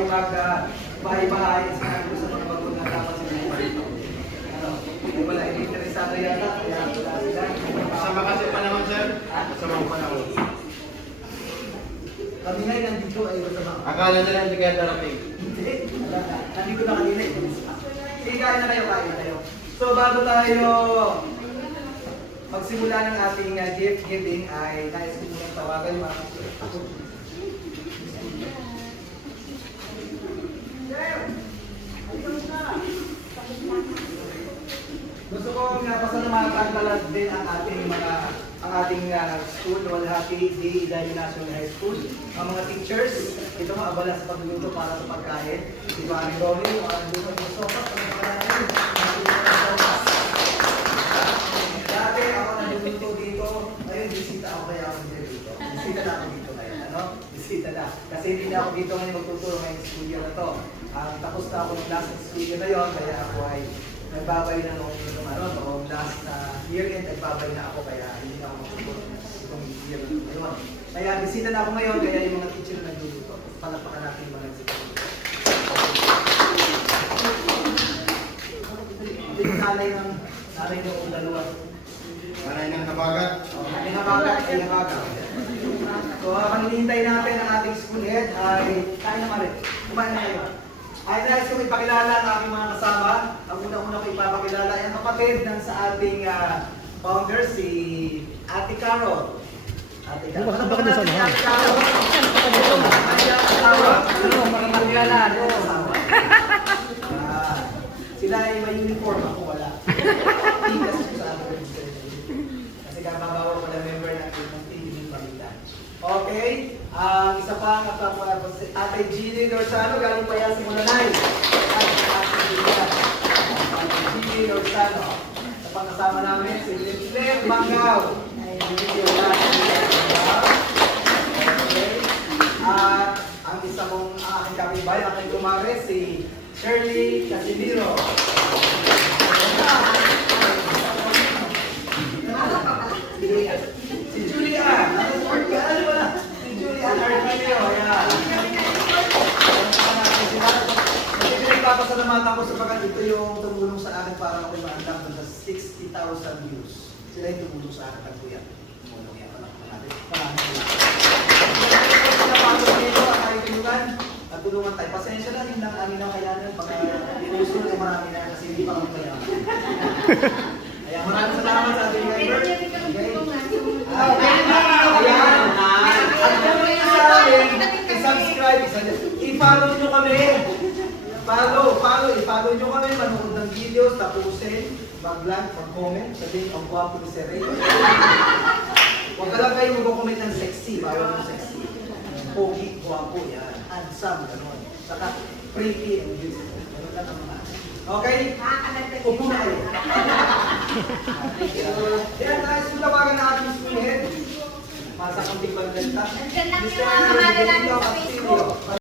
ay mag-bahay-bahay sa ano sa mga bagong na dapat sila ito. Hindi wala, hindi interesado yata, kaya wala sila. Kasama kasi pa naman, sir. Kasama ko pa naman. Kami ngayon nandito ay kasama. Akala nila hindi kaya darating. Hindi, nandito na kanina eh. Sige, kain na kayo, kain na kayo. So bago tayo magsimula ng ating gift giving ay nais ko muna tawagan yung mga gusto ko nga pasalamatan talaga din ang ating school, Walhati D. Idalia National High School. Ang mga teachers, ito mga abala sa pagluluto para sa pagkain. Si Mami Rolly, ang luto ng sopas, ang pagkain. Dati ako naluluto dito, ngayon bisita ako kaya ako dito. Bisita na ako dito ngayon, ano? Bisita na. Kasi hindi na ako dito ngayon magtuturo ngayong school year na to. Tapos na ako ng last school year na yon, kaya ako ay nagbabay na noong last year end, nagbabay na ako kaya hindi na ako magtuturo itong year na ngayon. Kaya bisita na ako ngayon, kaya yung mga teacher na nagluluto. Palapakan natin yung mga nagsito. Hindi nanay ng dalawa. Panay ng habagat. Hinabagat. So, hinihintay natin ang ating school head ay kain naman rin. Kumain na kayo. Ay, nais ko ipakilala ang aking mga kasama. Ang una-una ko ipapakilala ay ang kapatid ng sa ating founder, si Ate Carol. Ate Carol. Ano ba natin si Ate Carol? Sila ay may uniform, ako wala. Kasi kababawa pala member natin ng TV Pamitan. Okay, isa pa ang Ate Gini Dorsano, galing pa yan si Mulanay. Ate Gini Dorsano. Sa pangkasama namin, si Lim Mangaw. At ang isa mong aking kapibay, aking kumare, si Shirley Casimiro. Si Julian. Ano ba na? Si Julian Arquilio. Kasi pinagpapasalamatan ko sapagkat ito yung tumulong sa akin para ako maandang ng 60,000 views. Sila yung tumulong sa akin. Tagpuyan. Tumulong yan. At tulungan tayo. Pasensya na, yun lang amin ang kayanan. Baka inusul ay marami na kasi hindi pa kami kayanan. Kaya maraming salamat sa ating member. Ayan. At kung kayo sa amin, i-subscribe, i-follow nyo kami. I-follow nyo kami, manood ng videos, tapusin, mag-like, mag-comment, sabihin, ang guwapo ni Sir Ray. Huwag ka lang kayo mag-comment ng sexy, bawal ng sexy. Pogi, guwapo, yan. Handsome, gano'n. Saka, pretty and beautiful. Gano'n lang ang mga. Okay? Upo na kayo. Yan, tayo sulawagan na ating school head. Masa kunting pagdalita. Nandiyan lang yung mga mahalalan sa Facebook.